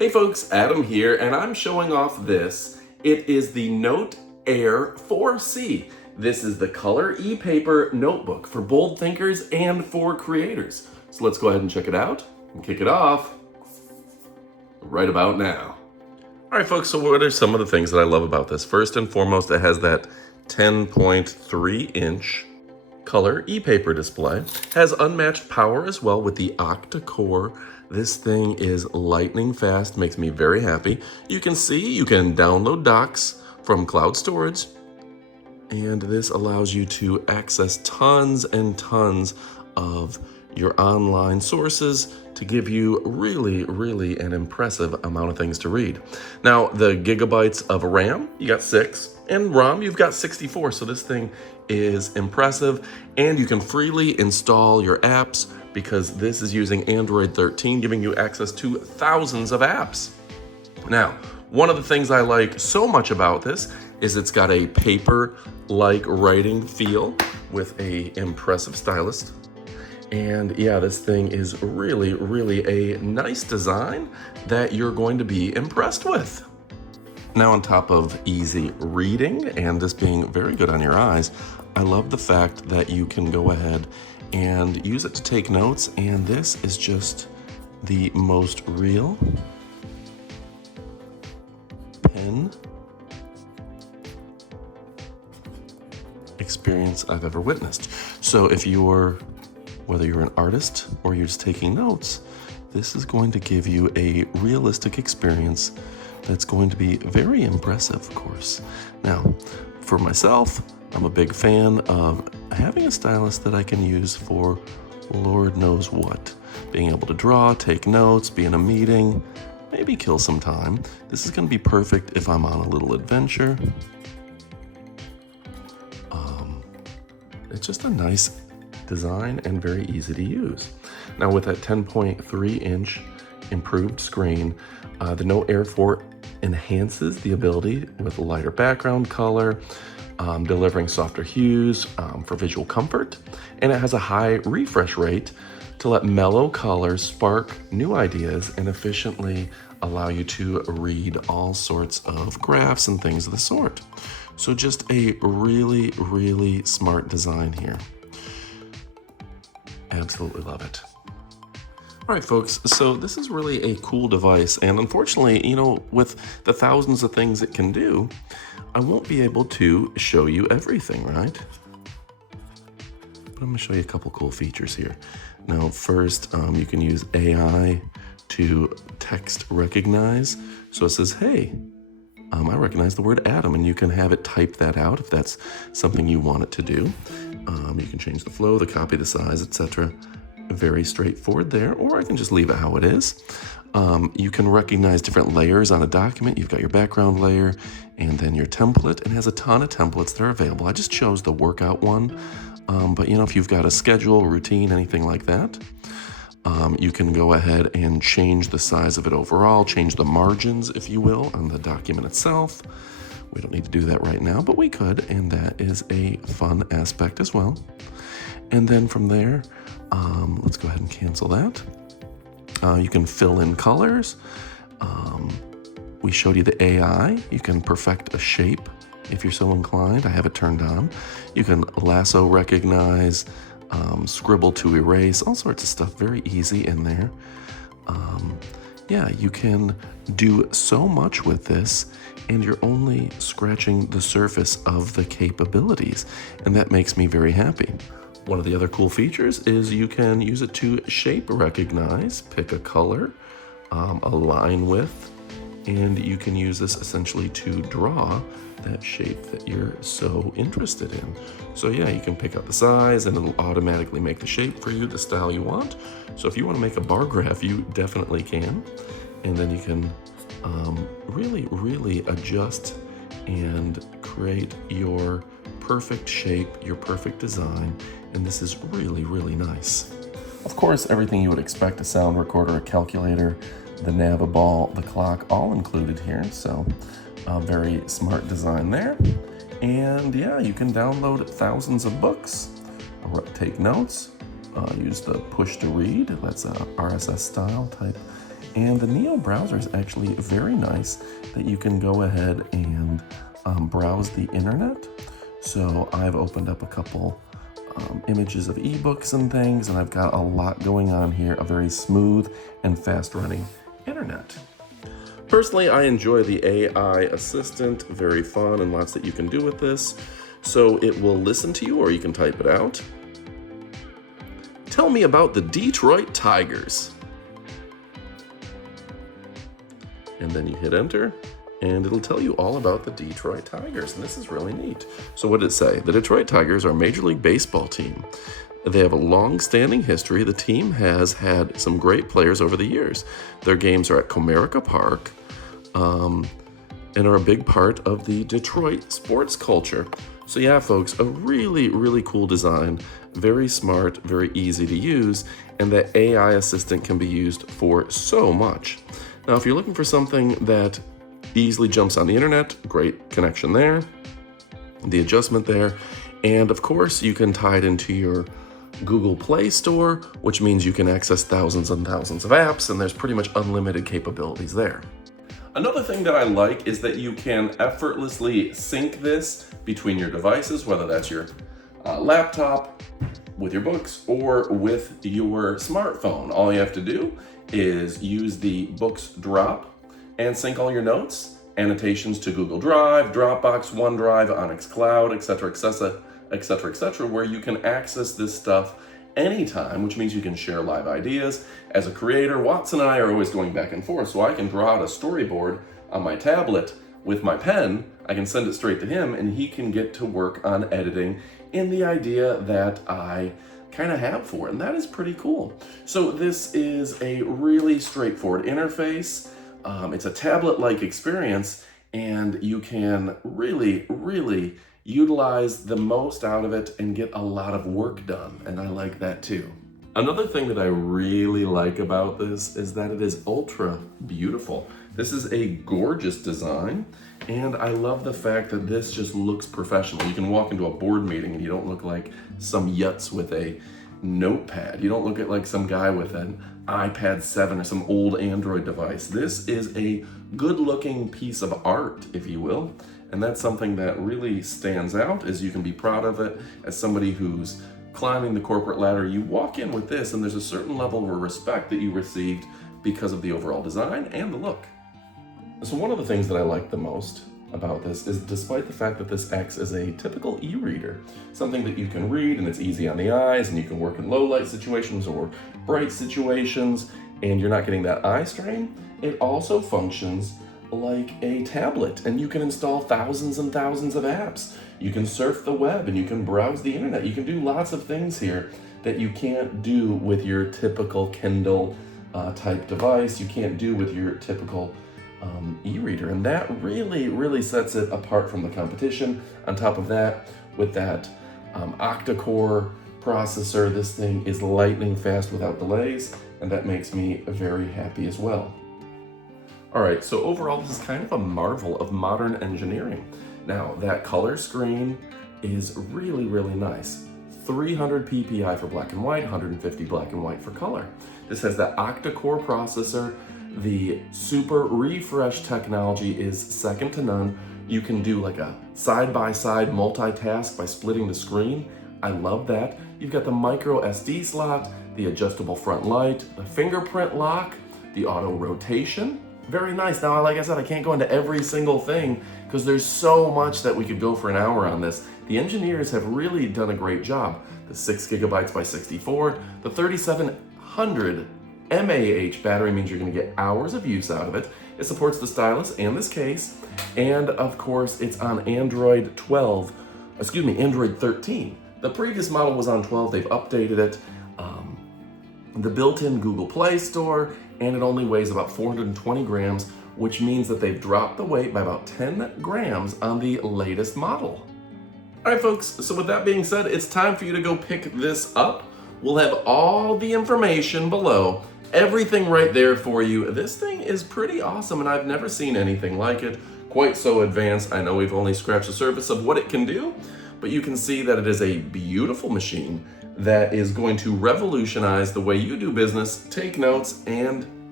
Hey folks, Adam here, and I'm showing off this. It is the Note Air 4C. This is the color ePaper notebook for bold thinkers and for creators. So let's go ahead and check it out and kick it off right about now. All right folks, so what are some of the things that I love about this? First and foremost, it has that 10.3 inch color ePaper display. Has unmatched power as well with the octa-core. This thing is lightning fast, makes me very happy. You can see you can download docs from cloud storage, and this allows you to access tons and tons of your online sources to give you really an impressive amount of things to read. Now, the gigabytes of RAM, you got 6, and ROM, you've got 64, so this thing is impressive, and you can freely install your apps because this is using Android 13, giving you access to thousands of apps. Now, one of the things I like so much about this is it's got a paper-like writing feel with a impressive stylus. And yeah, this thing is really a nice design that you're going to be impressed with. Now, on top of easy reading and this being very good on your eyes, I love the fact that you can go ahead and use it to take notes, and this is just the most real pen experience I've ever witnessed. So whether you're an artist or you're just taking notes, this is going to give you a realistic experience that's going to be very impressive, of course. Now, for myself, I'm a big fan of having a stylus that I can use for Lord knows what. Being able to draw, take notes, be in a meeting, maybe kill some time. This is going to be perfect if I'm on a little adventure. It's just a nice design and very easy to use. Now, with that 10.3 inch improved screen, the Note Air 4 enhances the ability with lighter background color, delivering softer hues for visual comfort, and it has a high refresh rate to let mellow colors spark new ideas and efficiently allow you to read all sorts of graphs and things of the sort. So just a really smart design here. Absolutely love it. All right, folks, so this is really a cool device, and unfortunately, with the thousands of things it can do, I won't be able to show you everything, right? But I'm gonna show you a couple cool features here. Now, first, you can use AI to text recognize. So it says, hey, I recognize the word Adam, and you can have it type that out if that's something you want it to do. You can change the flow, the copy, the size, etc. Very straightforward there, or I can just leave it how it is. You can recognize different layers on a document. You've got your background layer and then your template, and it has a ton of templates that are available. I just chose the workout one, but if you've got a schedule, routine, anything like that, you can go ahead and change the size of it overall, change the margins, if you will, on the document itself. We don't need to do that right now, but we could, and that is a fun aspect as well. And then from there, let's go ahead and cancel that. You can fill in colors. We showed you the AI. You can perfect a shape if you're so inclined. I have it turned on. You can lasso recognize, scribble to erase, all sorts of stuff. Very easy in there. Yeah, you can do so much with this, and you're only scratching the surface of the capabilities, and that makes me very happy. One of the other cool features is you can use it to shape recognize, pick a color, align with, and you can use this essentially to draw that shape that you're so interested in. So yeah, you can pick out the size and it'll automatically make the shape for you, the style you want. So if you want to make a bar graph, you definitely can. And then you can really adjust and create your perfect shape, your perfect design, and this is really nice. Of course, everything you would expect, a sound recorder, a calculator, the nav, a ball, the clock, all included here, so very smart design there. And yeah, you can download thousands of books, take notes, use the push to read, that's a RSS style type And the Neo browser is actually very nice that you can go ahead and browse the internet. So I've opened up a couple images of ebooks and things, and I've got a lot going on here, a very smooth and fast running internet. Personally, I enjoy the AI assistant, very fun and lots that you can do with this. So it will listen to you or you can type it out. Tell me about the Detroit Tigers. And then you hit enter, and it'll tell you all about the Detroit Tigers, and this is really neat. So what did it say? The Detroit Tigers are a Major League Baseball team. They have a long-standing history. The team has had some great players over the years. Their games are at Comerica Park, and are a big part of the Detroit sports culture. So yeah, folks, a really, really cool design, very smart, very easy to use, and that AI assistant can be used for so much. Now, if you're looking for something that easily jumps on the internet, great connection there, the adjustment there, and of course, you can tie it into your Google Play Store, which means you can access thousands and thousands of apps, and there's pretty much unlimited capabilities there. Another thing that I like is that you can effortlessly sync this between your devices, whether that's your laptop, with your books, or with your smartphone. All you have to do is use the BOOX drop and sync all your notes, annotations to Google Drive, Dropbox, OneDrive, Onyx Cloud, etc., where you can access this stuff anytime, which means you can share live ideas. As a creator, Watson and I are always going back and forth, so I can draw out a storyboard on my tablet with my pen. I can send it straight to him, and he can get to work on editing in the idea that I kind of have for it, and that is pretty cool. So this is a really straightforward interface. It's a tablet-like experience, and you can really utilize the most out of it and get a lot of work done, and I like that too. Another thing that I really like about this is that it is ultra beautiful. This is a gorgeous design, and I love the fact that this just looks professional. You can walk into a board meeting and you don't look like some yutz with a notepad. You don't look like some guy with an iPad 7 or some old Android device. This is a good-looking piece of art, if you will, and that's something that really stands out, as you can be proud of it. As somebody who's climbing the corporate ladder, you walk in with this and there's a certain level of respect that you received because of the overall design and the look. So one of the things that I like the most about this is, despite the fact that this acts as a typical e-reader, something that you can read and it's easy on the eyes, and you can work in low light situations or bright situations, and you're not getting that eye strain, it also functions like a tablet, and you can install thousands and thousands of apps. You can surf the web and you can browse the internet. You can do lots of things here that you can't do with your typical Kindle type device. You can't do with your typical e-reader, and that really sets it apart from the competition. On top of that, with that octa-core processor, this thing is lightning fast without delays, and that makes me very happy as well. All right, so overall, this is kind of a marvel of modern engineering. Now, that color screen is really nice. 300 ppi for black and white, 150 black and white for color. This has that octa-core processor. The super refresh technology is second to none. You can do like a side-by-side multitask by splitting the screen. I love that. You've got the micro SD slot, the adjustable front light, the fingerprint lock, the auto rotation. Very nice. Now, like I said, I can't go into every single thing because there's so much that we could go for an hour on this. The engineers have really done a great job. The 6 gigabytes by 64, the 3700 mAh battery means you're going to get hours of use out of it. It supports the stylus and this case, and of course it's on Android 13. The previous model was on 12, they've updated it. The built-in Google Play Store, and it only weighs about 420 grams, which means that they've dropped the weight by about 10 grams on the latest model. All right, folks, so with that being said, it's time for you to go pick this up. We'll have all the information below, everything right there for you. This thing is pretty awesome, and I've never seen anything like it, quite so advanced. I know we've only scratched the surface of what it can do, but you can see that it is a beautiful machine that is going to revolutionize the way you do business, take notes, and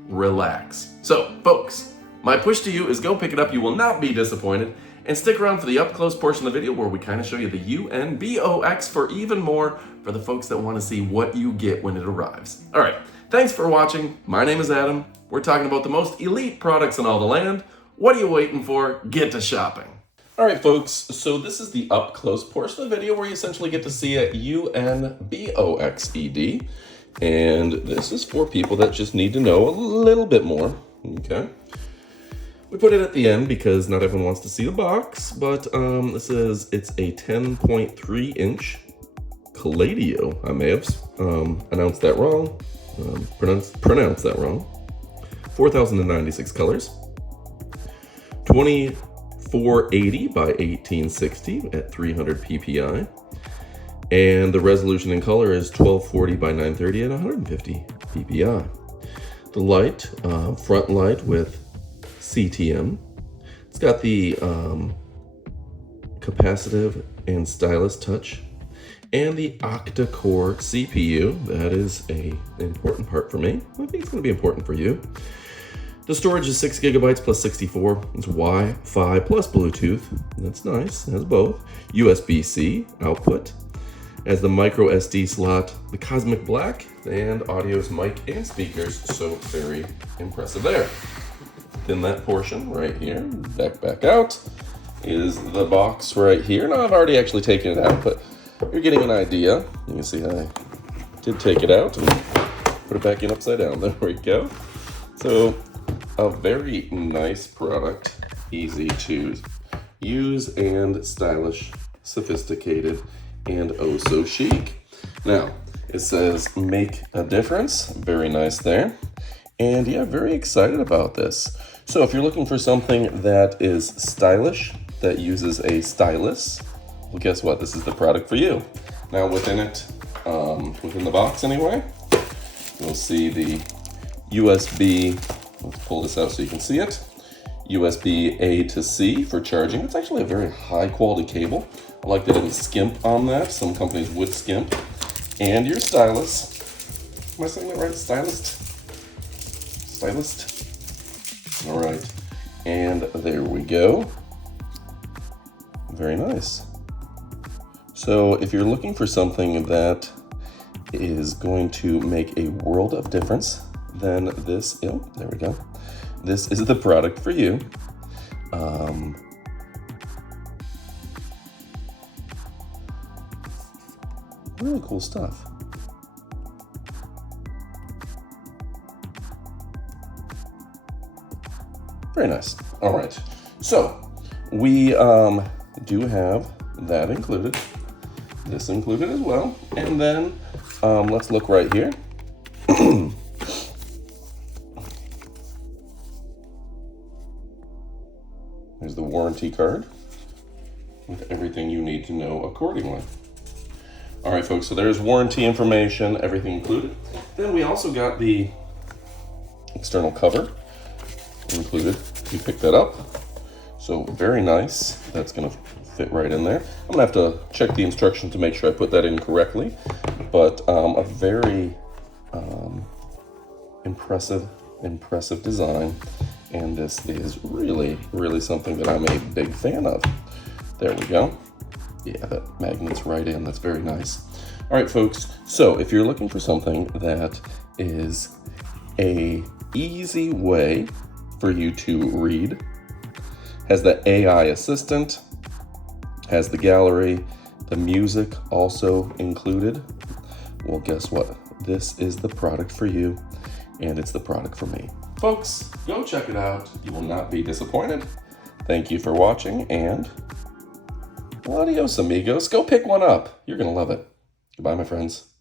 relax. So, folks, my push to you is go pick it up. You will not be disappointed. And stick around for the up-close portion of the video where we kind of show you the BOOX for even more for the folks that want to see what you get when it arrives. All right, thanks for watching. My name is Adam. We're talking about the most elite products in all the land. What are you waiting for? Get to shopping. All right, folks, so this is the up-close portion of the video where you essentially get to see a UNBOXED. And this is for people that just need to know a little bit more, okay? We put it at the end because not everyone wants to see the box, but it's a 10.3 inch Calladio. I may have announced that wrong, pronounced that wrong. 4,096 colors, 2480 by 1860 at 300 ppi, and the resolution in color is 1240 by 930 at 150 ppi. The light, front light with CTM. It's got the capacitive and stylus touch and the octa-core CPU. That is an important part for me. I think it's going to be important for you. The storage is 6 gigabytes plus 64. It's Wi-Fi plus Bluetooth. That's nice. It has both. USB-C output. It has the micro SD slot, the cosmic black, and audio's mic and speakers. So very impressive there. In that portion right here, back out, is the box right here. Now I've already actually taken it out, but you're getting an idea. You can see I did take it out and put it back in upside down. There we go. So a very nice product, easy to use and stylish, sophisticated, and oh so chic. Now it says make a difference. Very nice there. And yeah, very excited about this. So if you're looking for something that is stylish, that uses a stylus, well, guess what? This is the product for you. Now within it, within the box anyway, you'll see the USB, let's pull this out so you can see it, USB A to C for charging. It's actually a very high quality cable. I like they didn't skimp on that. Some companies would skimp. And your stylus. Am I saying that right? Stylist? All right, and there we go. Very nice. So if you're looking for something that is going to make a world of difference, then this, there we go. This is the product for you. Really cool stuff. Very nice. All right, so we do have that included, this included as well, and then let's look right here. There's the warranty card with everything you need to know accordingly. All right, folks, so there's warranty information, everything included. Then we also got the external cover included. You pick that up. So very nice. That's gonna fit right in there. I'm gonna have to check the instructions to make sure I put that in correctly, but a very impressive design. And this is really something that I'm a big fan of. There we go. Yeah, that magnet's right in. That's very nice. All right, folks. So if you're looking for something that is a easy way for you to read, has the AI assistant, has the gallery, the music also included, well, guess what? This is the product for you, and it's the product for me. Folks, go check it out. You will not be disappointed. Thank you for watching, and adios, amigos. Go pick one up. You're gonna love it. Goodbye, my friends.